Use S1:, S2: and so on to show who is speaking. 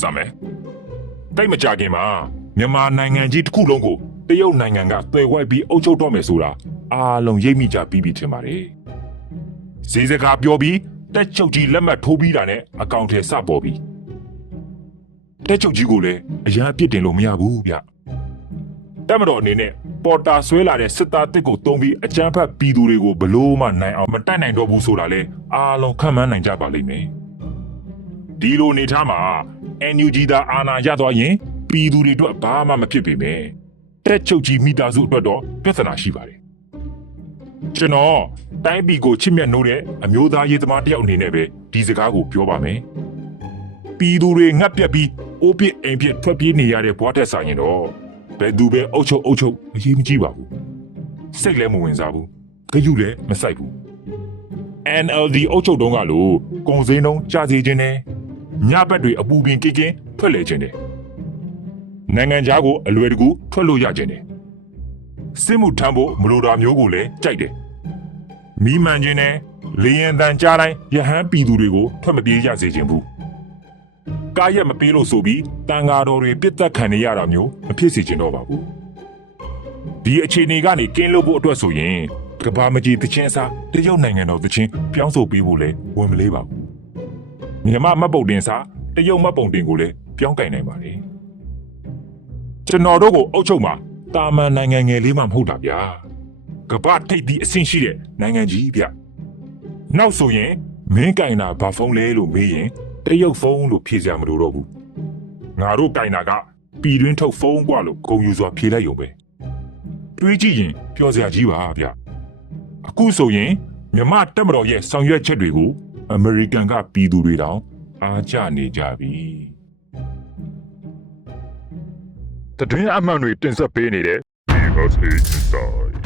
S1: စမယ်တိတ်မကြခင်မှာမြန်မာနိုင်ငံကြီးတစ်ခုလုံးကိုတရုတ်နိုင်ငံကသွယ်ဝိုက်ပြီးအုပ်ချုပ်တော့မယ်ဆိုတာအားလုံးရိပ်မိကြပြီးပြီထင်ပါတယ်ဈေးစကားပြောပြီးတက်ချုပ်ကြီးလက်မှတ်ထိုးပြီးတာနဲ့အကောင့်ထဲစပေါ်ပြီးတက်ချုပ်ကြီးကိုလည်းအရာအပြစ်တင်လို့မရဘူးဗျတက်မတော်အနေနဲ့ပေါ်တာဆွဲလာတဲ့စစ်သားတစ်ကိုတုံးပြီးအကြမ်းဖက်ပြည်သူတွေကိုဘလို့မှနိုင်အောင်မတိုက်နိုင်တော့ဘူးဆိုတာလဲအားလုံးခံမှန်းနိုင်ကြပါလိမ့်မယ် ဒီလိုနေထားမှာ NUG သာအာဏာရသွားရင်ပြည်သူတွေအတွက်ဘာမှမဖြစ်ပေမဲ့တက်ချုပ်ကြီးမိသားစုအတွက်တော့ပြဿနာရှိပါတယ်ကျွန်တော်တိုင်းပြည်ကိုချစ်မြတ်နိုးတဲ့အမျိုးသားရေးသမားတစ်ယောက်အနေနဲ့ပဲဒီစကားကိုပြောပါမယ်ပြည်သူတွေငတ်ပြက်ပြီးအိုးပစ်အိမ်ပစ်ထွက်ပြေးနေရတဲ့ဘဝတက်ဆိုင်ရင်တော့ဘယ်သူပဲအုပ်ချုပ်အုပ်ချုပ်အရေးမကြီးပါဘူးစိတ်လည်းမဝင်စားဘူးကြွလည်းမဆိုင်ဘူး NLD အုပ်ချုပ်တုံးကလို့ကုန်စည်နှုန်းကျစေခြင်းနဲ့ ညဘက်တွေအပူပင်ကိကင်းထွက်လေခြင်းနဲ့နိုင်ငံခြားကိုအလွယ်တကူထွက်လို့ရခြင်းနဲ့စစ်မှုထမ်းဖို့မလိုတာမျိုးကိုလည်းကြိုက်တယ်မိမှန်ခြင်းနဲ့လေရင်တန်ကြားတိုင်းရဟန်းပြည်သူတွေကိုထွက်မပြေးရစေခြင်းဘူးကားရက်မပေးလို့ဆိုပြီးတန်ဃာတော်တွေပြစ်တက်ခံနေရတာမျိုးမဖြစ်စေချင်တော့ပါဘူးဒီအခြေအနေကနေကင်းလို့ဖို့အတွက်ဆိုရင်ကဘာမကြီးတချင်းစားတရုတ်နိုင်ငံတော်တချင်းပြောင်းဆိုပေးဖို့လဲဝင်မလေးပါဘူး မြန်မာမတ်ပုတ်တင်စားတရုတ်မတ်ပုံတင်ကိုလည်းပြောင်းကင်နိုင်ပါလေကျွန်တော်တို့ကိုအုပ်ချုပ်မှာတာမန်နိုင်ငံငယ်လေးမှမဟုတ်တာဗျာကဘာထိပ်သီးအဆင့်ရှိတဲ့နိုင်ငံကြီးဗျနောက်ဆိုရင်မင်းကင်တာဘာဖုန်းလဲလို့မေးရင်တရုတ်ဖုန်းလို့ဖြေစရာမလိုတော့ဘူးငါတို့ကင်တာကပြည်တွင်းထုတ်ဖုန်းกว่าလို့ဂုံယူစွာဖြေလိုက်ရုံပဲတွေးကြည့်ရင်ပျော်စရာကြီးပါဗျအခုဆိုရင်မြမတက်မတော်ရဲ့ဆောင်ရွက်ချက်တွေကို အမေရိကန်ကပြည်သူတွေတောင်အားကျနေကြပြီ
S2: တတွင်းအမှန်တွေတင်ဆက်ပေးနေတဲ့ Because Inside